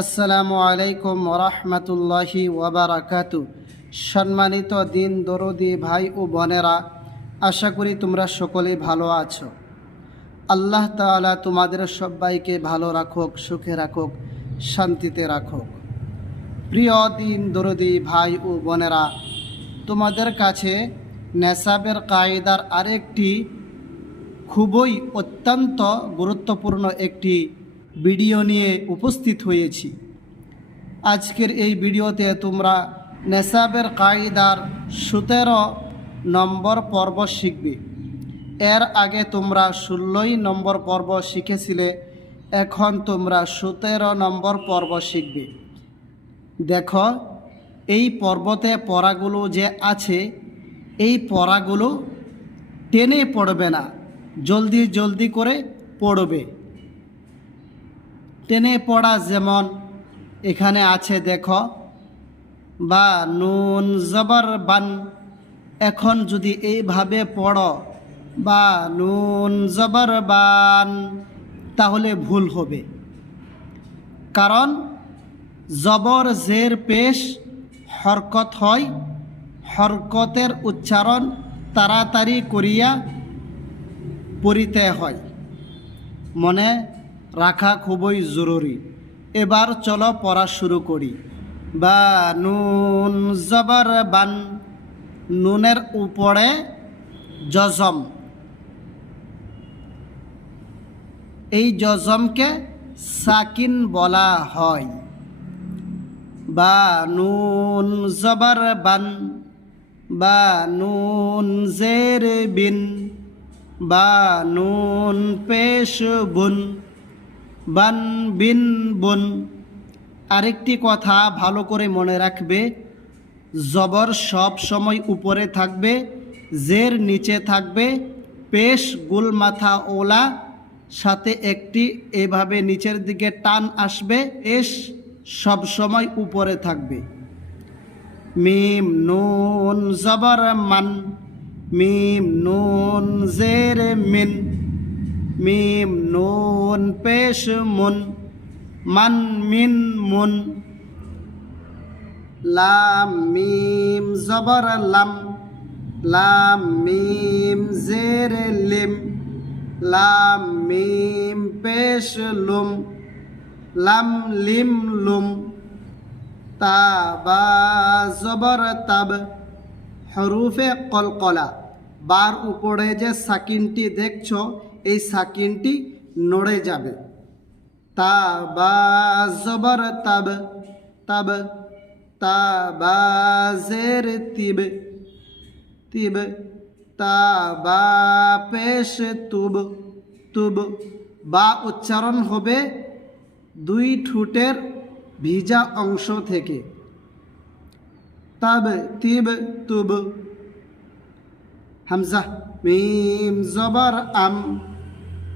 আসসালামু আলাইকুম ওরহমতুল্লাহি ওয়াবারাকাতু। সম্মানিত দিন দরদি ভাই ও বোনেরা, আশা করি তোমরা সকলেই ভালো আছো। আল্লাহ তাআলা তোমাদের সবাইকে ভালো রাখুক, সুখে রাখুক, শান্তিতে রাখুক। প্রিয় দিন দরদি ভাই ও বোনেরা, তোমাদের কাছে নেসাবের কায়দার আরেকটি খুবই অত্যন্ত গুরুত্বপূর্ণ একটি ভিডিও নিয়ে উপস্থিত হয়েছি। আজকের এই ভিডিওতে তোমরা নেসাবের কায়দার 17 নম্বর পর্ব শিখবে। এর আগে তোমরা 16 নম্বর পর্ব শিখেছিলে, এখন তোমরা 17 নম্বর পর্ব শিখবে। দেখো, এই পর্বতে পড়াগুলো যে আছে, এই পড়াগুলো টেনে পড়বে না, জলদি জলদি করে পড়বে। টেনে পড়া যেমন এখানে আছে, দেখো, বা নুন জবর বান। এখন যদি এইভাবে পড়ো বা নুন জবর বান, তাহলে ভুল হবে। কারণ জবর জের পেশ হরকত হয়, হরকতের উচ্চারণ তাড়াতাড়ি করিয়া পড়িতে হয়। মনে রাখা খুবই জরুরি। এবার চলো পড়া শুরু করি। বা নুন জবর বান, নুনের উপরে জজম। এই জজমকে সাকিন বলা হয়। বা নুন জবর বান, বা নুন জের বিন, বা নুন পেশ বুন, বান বিন বুন। আরেকটি কথা ভালো করে মনে রাখবে, জবর সব সময় উপরে থাকবে, জের নিচে থাকবে, পেশ গুল মাথা ওলা সাথে একটি এভাবে নিচের দিকে টান আসবে, পেশ সব সময় উপরে থাকবে। মিম নুন জবর মান, মিম নুন জের মিন, মিম নুন পেশ মুন, মান মিন মুন। লাম মিম জবর লাম, লাম মিম জের লিম, লাম মিম পেশ লুম, লাম লিম লুম। তা বা জবর তাব, হরুফে কলকলা। বার উপরে যে সাকিনটি দেখছো, এই সাকিনটি নড়ে যাবে। তা বা জবর তাব, তাব। তা বা জের তিব, তিব। তা বা পেশ তুব, তুব। বা উচ্চারণ হবে দুই ঠোঁটের ভিজা অংশ থেকে। তাব তিব তুব। হামজা মিম জবর আম,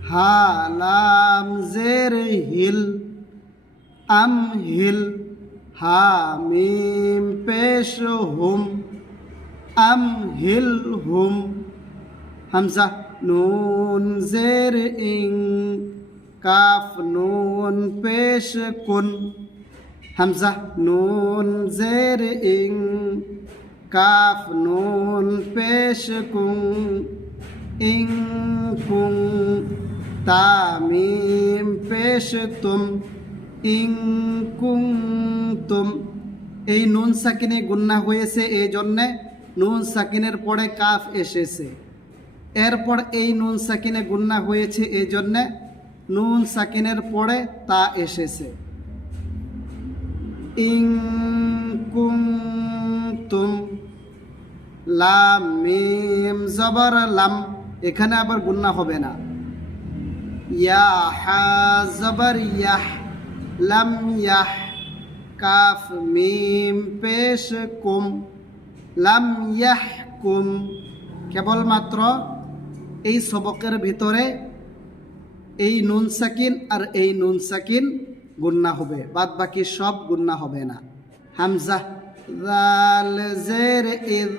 হা লাম জের হিল, আম হিল। হা মিম পেশ হুম, আম হিল হুম। হামজা নুন জের ইং, কাফ নুন পেশ কুন। হামজা নুন জের ইং, কাফ নুন পেশ কুং, ইং কুং। তা মিম পেশ তুম, ইং কুং তুম। এই নুন সাকিনে গুন্না হয়েছে, এই জন্যে নুন সাকিনের পরে কাফ এসেছে। এরপর এই নুন সাকিনে গুন্না হয়েছে, এই জন্যে নুন সাকিনের পরে তা এসেছে। ইং কুং তুম। লাম মিম জবর লাম, এখানে আবার গুন্না হবে না। ইয়া হা জবর ইয়াহ, লাম ইয়াহ। কাফ মিম পেশ কুম, লাম ইয়াহ কুম। কেবলমাত্র এই সবকের ভিতরে এই নুন সাকিন আর এই নুন সাকিন গুন্না হবে, বাদ বাকি সব গুন্না হবে না। হামজা জাল জের ইদ,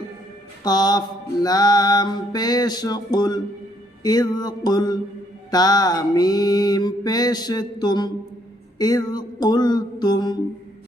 কাফ লাম পেশ কুল, ইদ কুল। তা মিম পেশ তুম, ইদ কুলতুম